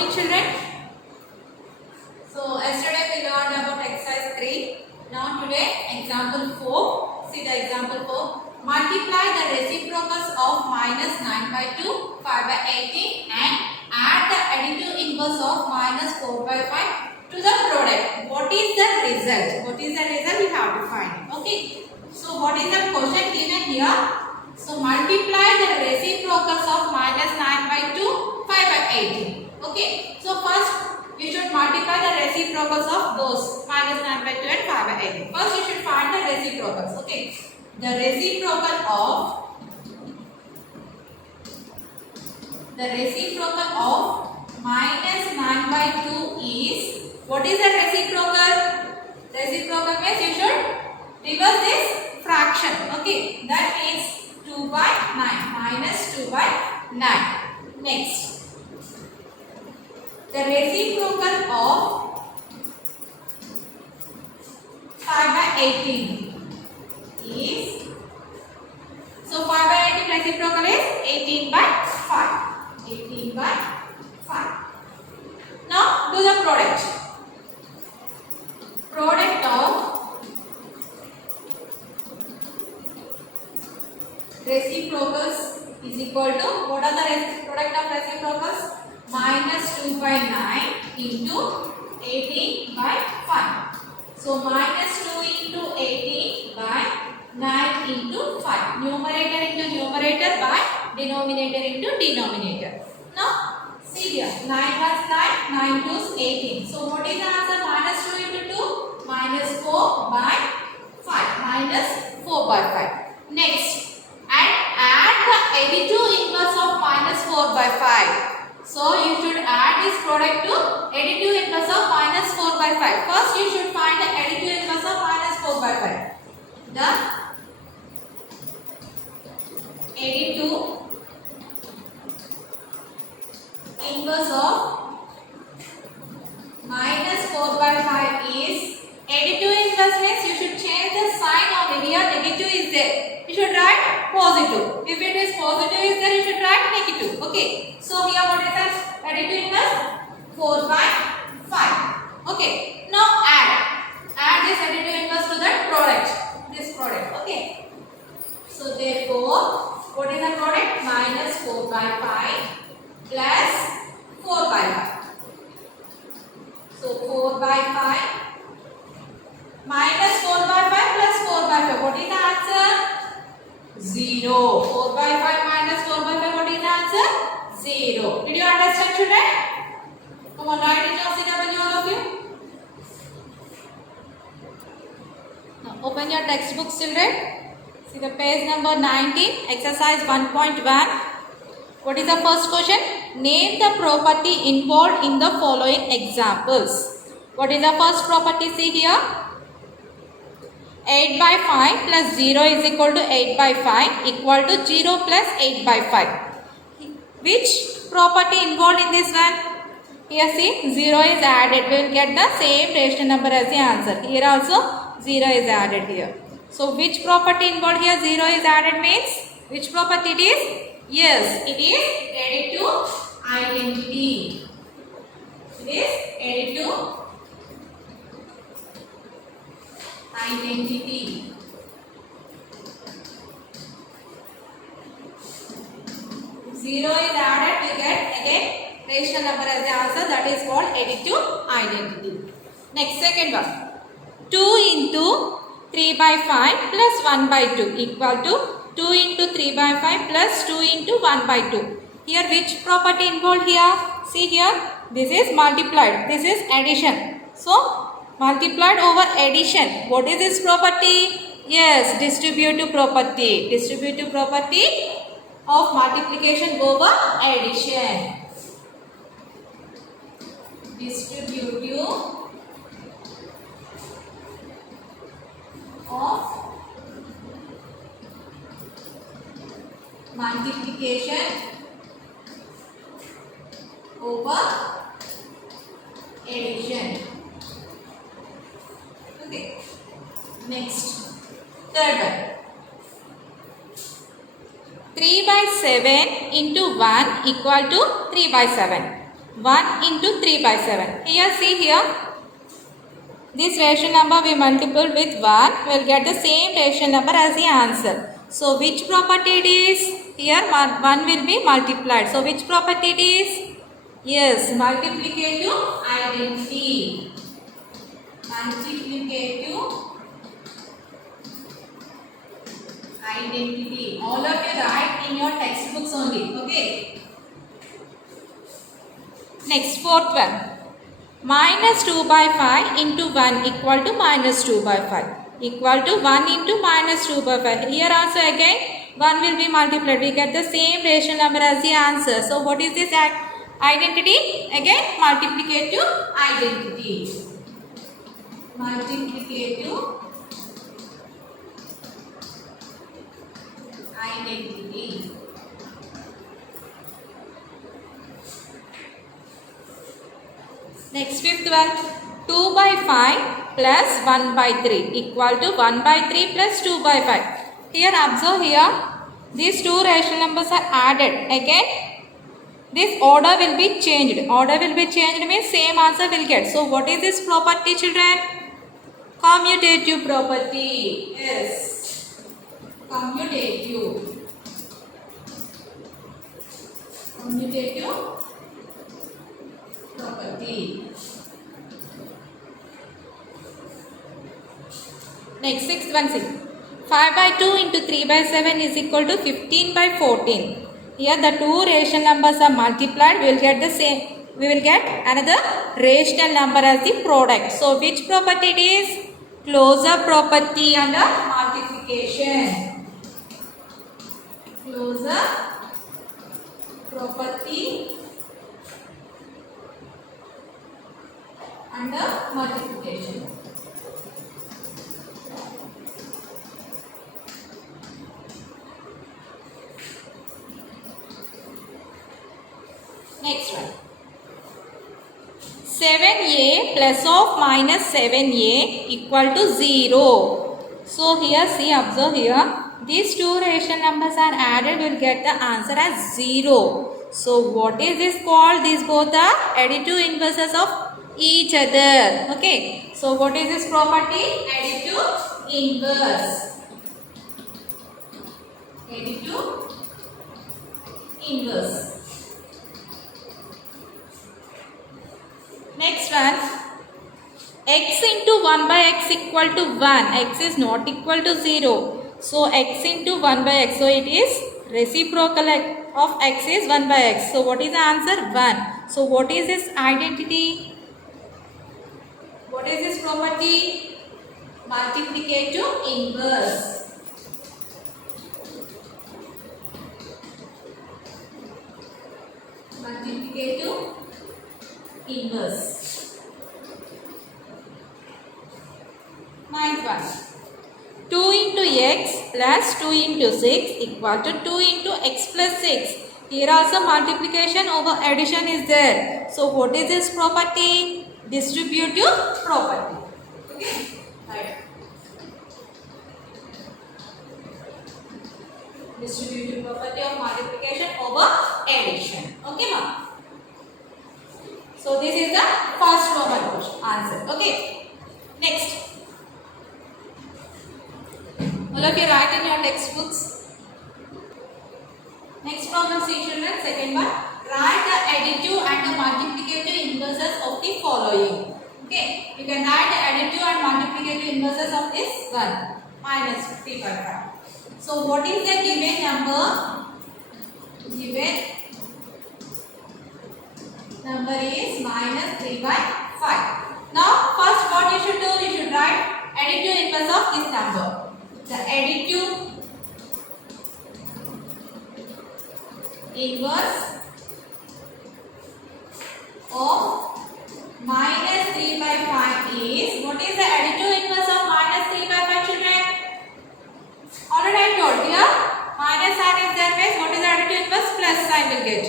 morning, children. So yesterday we learned about exercise 3. Now today example 4. See the example 4. Multiply the reciprocals of minus 9 by 2, 5 by 18 and add the additive inverse of minus 4 by 5 to the product. What is the result? What is the result we have to find. Okay. So what is the question given here? So multiply the reciprocals of minus 9 by 2, 5 by 18. Okay. So first you should multiply the reciprocals of those minus 9 by 2 and 5 by 18. First you should find the reciprocals. Okay. The reciprocal of minus 9 by 2 is, what is the reciprocal? Reciprocal means you should reverse this fraction. Okay. That means 2 by 9 minus 2 by 9. Next. The reciprocal of 5 by 18 is, so 5 by 18 reciprocal is 18 by 5. 18 by 5. Now do the product. Product of reciprocals is equal to, what are the product of reciprocals? Minus 2 by 9 into 18 by 5. So minus 2 into 18 by 9 into 5. Numerator into numerator by denominator into denominator. Now see here, 9 plus 9, 9 to 18. So what is the answer? Minus 2 into 2, minus 4 by 5. Minus 4 by 5. Next, and add the additive inverse of minus 4 by 5. So you should add this product to additive inverse of minus 4 by 5. First you should find the additive inverse of minus 4 by 5. The additive inverse of minus 4 by 5 is, additive inverse means you should change the sign of it. Here negative is there. You should write positive. If it is positive is there, you should write negative. Okay. So here what is the additive inverse? 4 by 5. Okay. Now add this additive inverse to the product. This product. Okay. So therefore, what is the product? Minus 4 by 5 plus 4 by 5. So 4 by 5 minus 4 by 5 plus 4 by 5. What is the answer? 0. 4 by 5 minus 4 by 5. What is the answer? 0. Did you understand, children? Come on, write it down, CW, all of you. Now open your textbooks, children. See the page number 19, exercise 1.1. What is the first question? Name the property involved in the following examples. What is the first property? See here. 8 by 5 plus 0 is equal to 8 by 5 equal to 0 plus 8 by 5. Which property involved in this one? Here see, 0 is added. We will get the same rational number as the answer. Here also 0 is added here. So which property involved here? 0 is added means, which property it is? Yes, it is additive identity. It is additive identity. Zero is added, we get again rational number as the answer. That is called additive identity. Next, second one. 2 into 3 by 5 plus 1 by 2 equal to 2 into 3 by 5 plus 2 into 1 by 2. Here which property involved here? See here, this is multiplied, this is addition. So multiplied over addition. What is this property? Yes, distributive property. Distributive property of multiplication over addition. Distributive of multiplication over addition. Okay. Next, third one. 3 by 7 into 1 equal to 3 by 7. 1 into 3 by 7. Here, see here. This rational number we multiple with 1. We will get the same rational number as the answer. So, which property it is? Here, 1 will be multiplied. So, which property it is? Yes, multiplicative identity. Multiplicative identity. All of you write in your textbooks only. Okay. Next, fourth one. Minus 2 by 5 into 1 equal to minus 2 by 5. Equal to 1 into minus 2 by 5. Here also again 1 will be multiplied. We get the same rational number as the answer. So what is this identity? Again multiplicative identity. Multiplicative identity. Next, fifth one. 2 by 5 plus 1 by 3 equal to 1 by 3 plus 2 by 5. Here observe here. These two rational numbers are added. Again, this order will be changed. Order will be changed means same answer will get. So, what is this property, children? Commutative property. Yes. Commutative. Commutative property. Next, sixth one, 5 by 2 into 3 by 7 is equal to 15 by 14. Here the two rational numbers are multiplied. We will get the same. We will get another rational number as the product. So, which property it is? Closure property under multiplication. Closure property under multiplication. Next one. 7a plus of minus 7a equal to 0. So here see, observe here. These two rational numbers are added, we will get the answer as 0. So what is this called? These both are additive inverses of each other. Okay. So what is this property? Additive inverse. Additive inverse. Next one. X into 1 by x equal to 1. X is not equal to 0. So x into 1 by x. So it is reciprocal of x is 1 by x. So what is the answer? 1. So what is this identity? What is this property? Multiplicative inverse. Multiplicative inverse. Ninth one. 2 into x plus 2 into 6 equal to 2 into x plus 6. Here also multiplication over addition is there. So what is this property? Distributive property. Okay. Right. Distributive property of multiplication over addition. Okay, ma'am. So this is the first Roman question answer. Okay. Next. All of you write in your textbooks. Next problem, see children. Second one. Write the additive and the multiplicative inverses of the following. Okay. You can write the additive and multiplicative inverses of this one. Minus 3 by 5. So what is the given number? Given number is minus 3 by 5. Now first what you should do? You should write additive inverse of this number. The additive inverse of minus 3 by 5 is, what is the additive inverse of minus 3 by 5 children? Already I told here, minus sign is there means what is the additive inverse? Plus sign will get.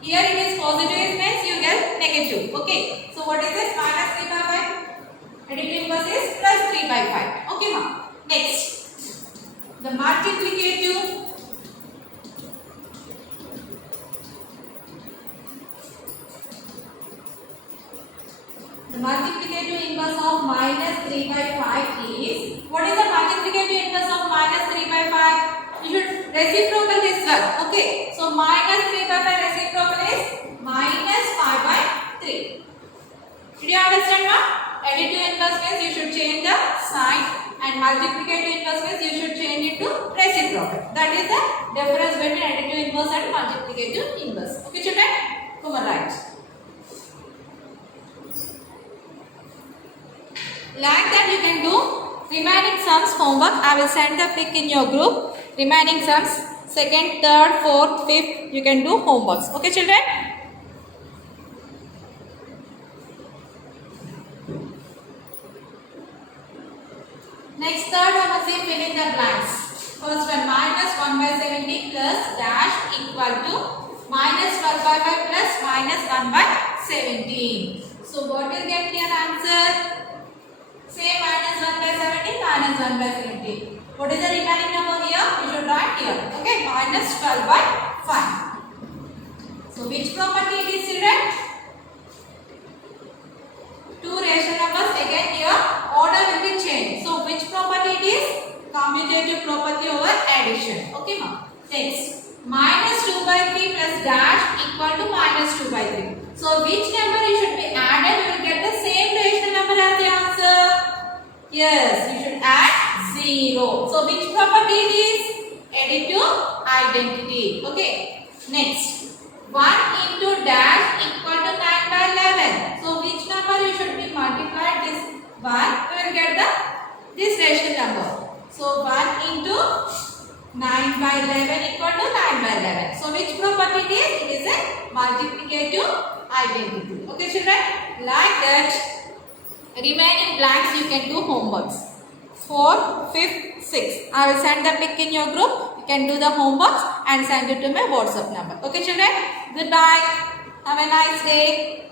Here it is positive means you get negative. Okay. So what is this? Minus 3 by 5. Additive inverse is plus 3 by 5. Okay ma'am. Next. The multiplicative The multiplicative inverse of minus 3 by 5 is, what is the multiplicative inverse of minus 3 by 5? You should reciprocal this one. Okay. So minus 3 by 5 reciprocal is minus 5 by 3. Did you understand what? Additive inverse means you should change the sign, and multiplicative inverse means you should change it to reciprocal. That is the difference between additive inverse and multiplicative inverse. Okay, children? Come on, right. Like that you can do remaining sums homework. I will send the pic in your group. Remaining sums, second, third, fourth, fifth, you can do homeworks. Okay, children? Next, third one is fill in the blanks. First one, minus 1 by 70 plus dash equal to minus 12 by 5 plus minus 1 by 17. So what will get here answer? Say minus 1 by 70, minus 1 by 70. What is the remaining number here? You should write here. Okay, minus 12 by 5. So which property it is, children? Two rational numbers, again here order will be changed. So which property it is? Commutative property over addition. Okay, ma'am. Next, minus 2 by 3 plus dash equal to minus 2 by 3. So which number it should be added? We will get the same rational number as the answer. Yes, you should add 0. So which property it is? Additive identity. Okay. Next, 1 into dash equal to 9 by 11. So which number you should be multiplied this 1? We will get this rational number. So 1 into 9 by 11 equal to 9 by 11. So which property it is? It is a multiplicative identity. Okay, children? Like that. Remaining blanks you can do homeworks. 4th, 5th, 6th. I will send the pic in your group. You can do the homeworks and send it to my WhatsApp number. Okay, children? Goodbye. Have a nice day.